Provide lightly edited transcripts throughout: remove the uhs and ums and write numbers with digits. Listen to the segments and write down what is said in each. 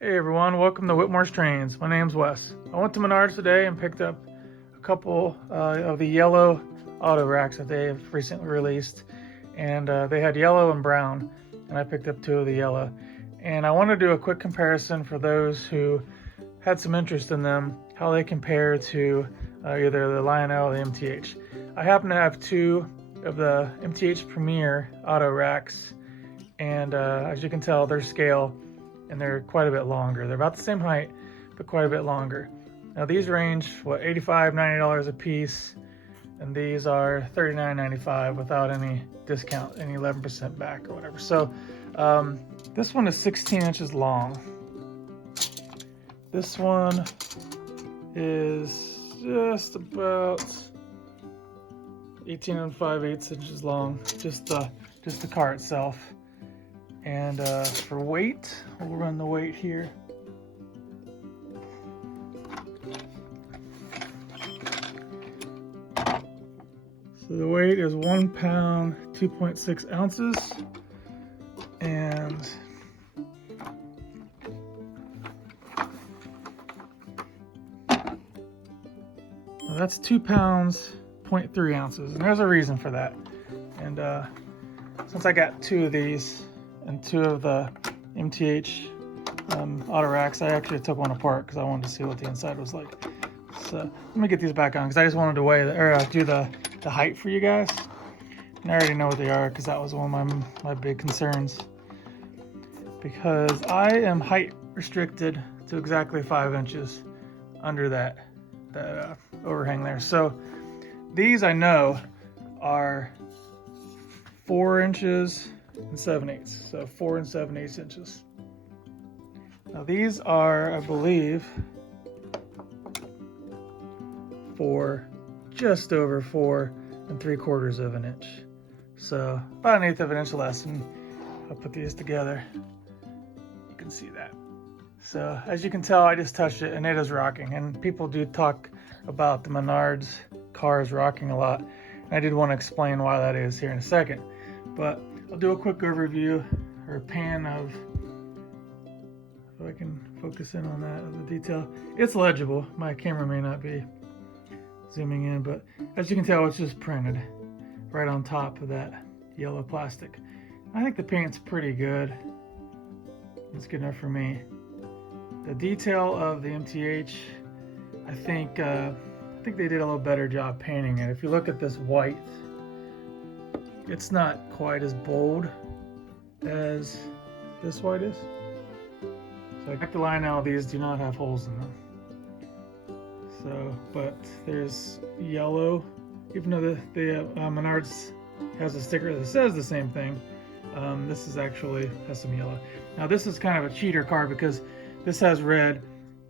Hey everyone, welcome to Whitmore's Trains. My name's Wes. I went to Menards today and picked up a couple of the yellow auto racks that they've recently released. And they had yellow and brown, and I picked up two of the yellow. And I want to do a quick comparison for those who had some interest in them, how they compare to either the Lionel or the MTH. I happen to have two of the MTH Premier auto racks, and as you can tell, their scale and they're quite a bit longer. They're about the same height, but quite a bit longer. Now these range, what, $85, $90 a piece, and these are $39.95 without any discount, any 11% back or whatever. So this one is 16 inches long. This one is just about 18 and 5/8 inches long, just the car itself. And for weight, we'll run the weight here. So the weight is 1 pound, 2.6 ounces. And well, that's 2 pounds, 0.3 ounces. And there's a reason for that. And since I got two of these, and two of the MTH auto racks, I actually took one apart because I wanted to see what the inside was like. So let me get these back on because I just wanted to weigh do the height for you guys. And I already know what they are because that was one of my big concerns. Because I am height restricted to exactly 5 inches under that overhang there. So these I know are 4 inches and 7/8, so 4 and 7/8 inches. Now these are, I believe, for just over 4 3/4 of an inch. So about 1/8 of an inch less, and I'll put these together. You can see that. So as you can tell, I just touched it and it is rocking. And people do talk about the Menards cars rocking a lot. And I did want to explain why that is here in a second. But I'll do a quick overview or a pan of, if I can focus in on that, of the detail. It's legible. My camera may not be zooming in, but as you can tell, it's just printed right on top of that yellow plastic. I think the paint's pretty good. It's good enough for me. The detail of the MTH, I think they did a little better job painting it. If you look at this white, it's not quite as bold as this white is. So like the Lionel, these do not have holes in them. So, but there's yellow, even though the Menards has a sticker that says the same thing. This is actually has some yellow. Now this is kind of a cheater car because this has red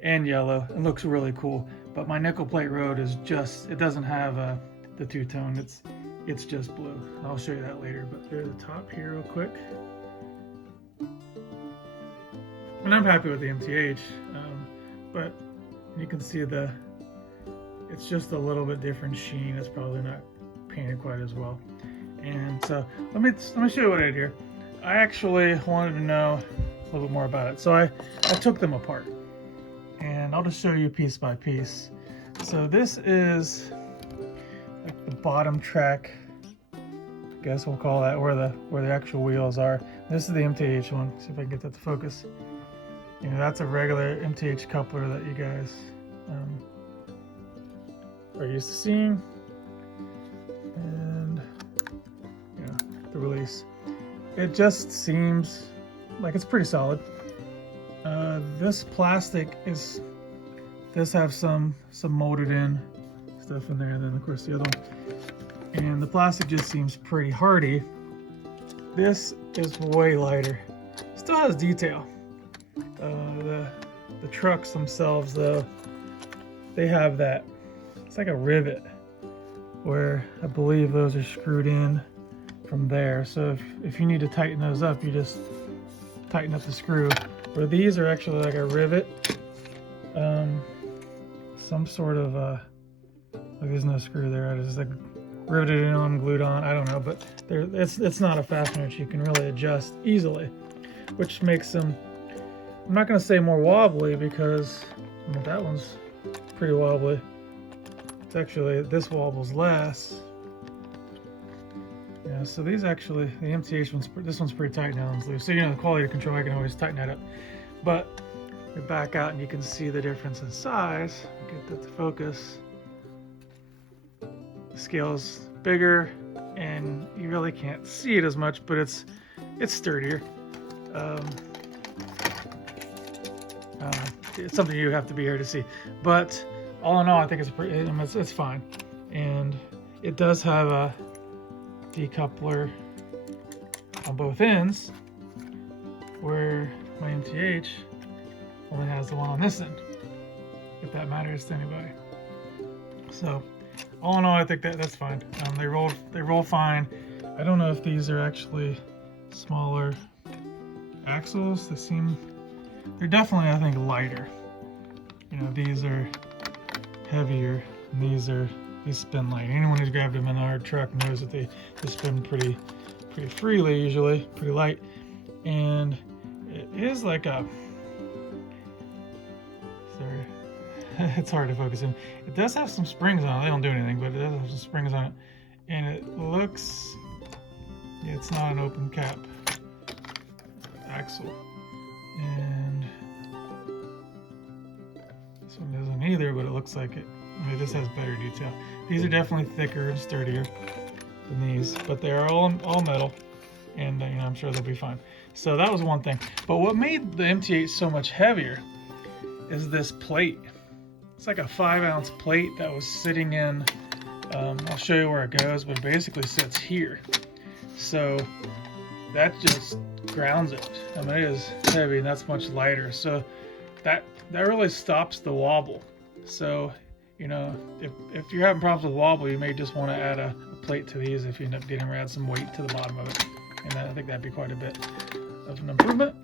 and yellow and looks really cool. But my nickel plate road is just, it doesn't have the two-tone. It's just blue. I'll show you that later, but there's the top here real quick. And I'm happy with the MTH, but you can see it's just a little bit different sheen. It's probably not painted quite as well. And so let me show you what I did here. I actually wanted to know a little bit more about it. So I took them apart and I'll just show you piece by piece. So this is like the bottom track, I guess we'll call that, where the actual wheels are. This is the MTH one. See if I can get that to focus. You know, that's a regular MTH coupler that you guys are used to seeing. And yeah, the release. It just seems like it's pretty solid. This plastic does have some molded in stuff in there, and then of course the other one. And the plastic just seems pretty hardy. This is way lighter. Still has detail. The trucks themselves, though, they have that. It's like a rivet where I believe those are screwed in from there. So if you need to tighten those up, you just tighten up the screw. Where these are actually like a rivet, some sort of like there's no screw there. It's just like riveted on, glued on. I don't know, but it's not a fastener that you can really adjust easily, which makes them I'm not going to say more wobbly because that one's pretty wobbly. It's actually, this wobbles less. Yeah, so these actually, the MTH one's, this one's pretty tight now and loose. So, the quality control, I can always tighten that up. But you back out and you can see the difference in size. Get that to focus. The scale's bigger and you really can't see it as much, but it's sturdier. It's something you have to be here to see. But all in all, I think it's fine. And it does have a decoupler on both ends, where my MTH only has the one on this end, if that matters to anybody. So all in all, I think that's fine. They roll fine. I don't know if these are actually smaller axles. They're definitely, I think, lighter. These are heavier, and these spin light. Anyone who's grabbed a Menards truck knows that they spin pretty freely, usually pretty light. And it is like a, sorry, it's hard to focus in. It does have some springs on it. They don't do anything, but it does have some springs on it. And it looks, it's not an open cap axle. And this one isn't either, but it looks like it. This has better detail. These are definitely thicker and sturdier than these, but they are all metal, and I'm sure they'll be fine. So that was one thing. But what made the MTH so much heavier is this plate. It's like a 5-ounce plate that was sitting in, I'll show you where it goes, but it basically sits here. So that just grounds it. It is heavy, and that's much lighter. So that really stops the wobble. So if you're having problems with wobble, you may just want to add a plate to these if you end up getting add some weight to the bottom of it. And I think that'd be quite a bit of an improvement.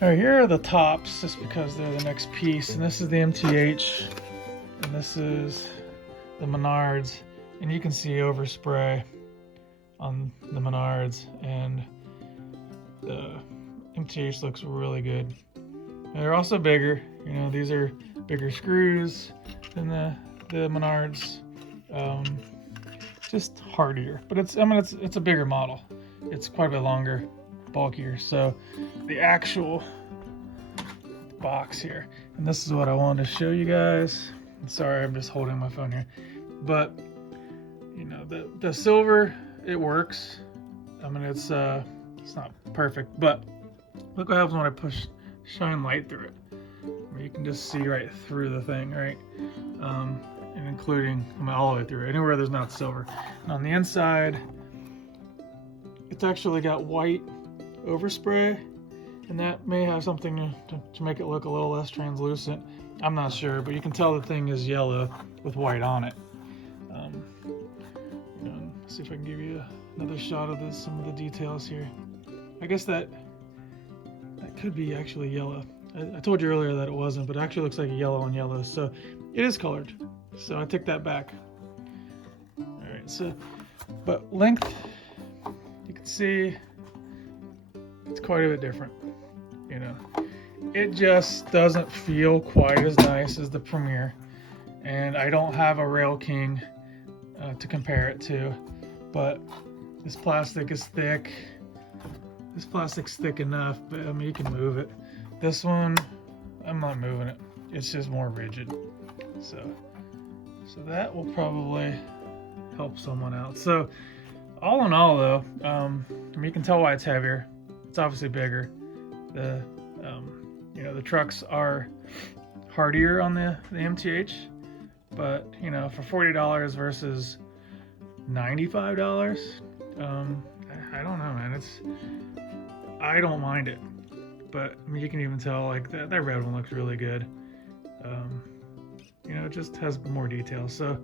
All right, here are the tops, just because they're the next piece. And this is the MTH, and this is the Menards. And you can see overspray on the Menards, and the MTH looks really good. And they're also bigger. These are bigger screws than the Menards. Just hardier, but it's a bigger model. It's quite a bit longer, bulkier. So the actual box here, and this is what I wanted to show you guys. Sorry, I'm just holding my phone here, but the silver, it works. It's not perfect, but look what happens when I shine light through it. You can just see right through the thing, right? And including all the way through, anywhere there's not silver. And on the inside, it's actually got white overspray, and that may have something to make it look a little less translucent. I'm not sure, but you can tell the thing is yellow with white on it. Let's see if I can give you another shot of some of the details here. I guess that could be actually yellow. I told you earlier that it wasn't, but it actually looks like a yellow on yellow, so it is colored. So I take that back. All right, so, but length, you can see it's quite a bit different. It just doesn't feel quite as nice as the Premier, and I don't have a Rail King to compare it to, but this plastic is thick. This plastic's thick enough, but you can move it. This one, I'm not moving it. It's just more rigid. So that will probably help someone out. So all in all, though, you can tell why it's heavier. It's obviously bigger. The trucks are hardier on the MTH, but for $40 versus $95, I don't know, man. I don't mind it. But you can even tell, like, that red one looks really good. It just has more details. So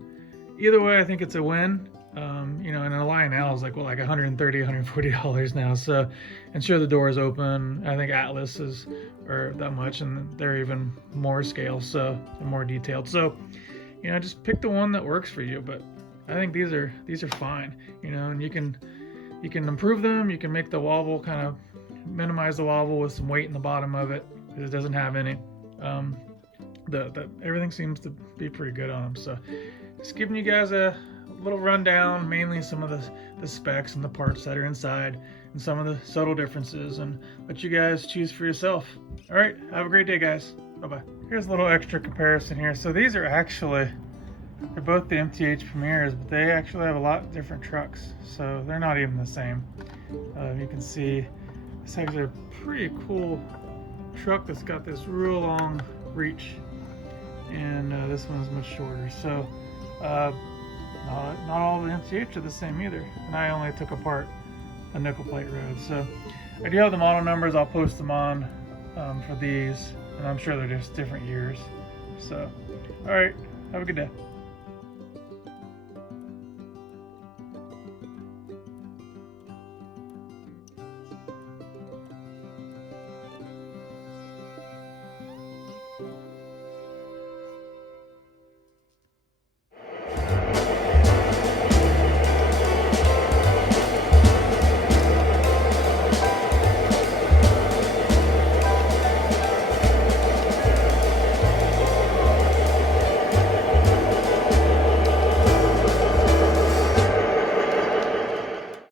either way, I think it's a win. And a Lionel is like $130, $140 now. So, and sure, the door is open. I think Atlas are that much, and they're even more scale, so they're more detailed. So, just pick the one that works for you. But I think these are fine. And you can improve them. You can make the wobble kind of minimize the wobble with some weight in the bottom of it because it doesn't have any. Everything seems to be pretty good on them. So just giving you guys a little rundown, mainly some of the specs and the parts that are inside and some of the subtle differences, and let you guys choose for yourself. All right, have a great day, guys. Bye-bye. Here's a little extra comparison here. So these are actually, they're both the MTH Premiers, but they actually have a lot different trucks. So they're not even the same. You can see this is actually a pretty cool truck that's got this real long reach, and this one's much shorter. So not all the MTH are the same either. And I only took apart a nickel plate road. So I do have the model numbers. I'll post them on for these, and I'm sure they're just different years. So, all right, have a good day.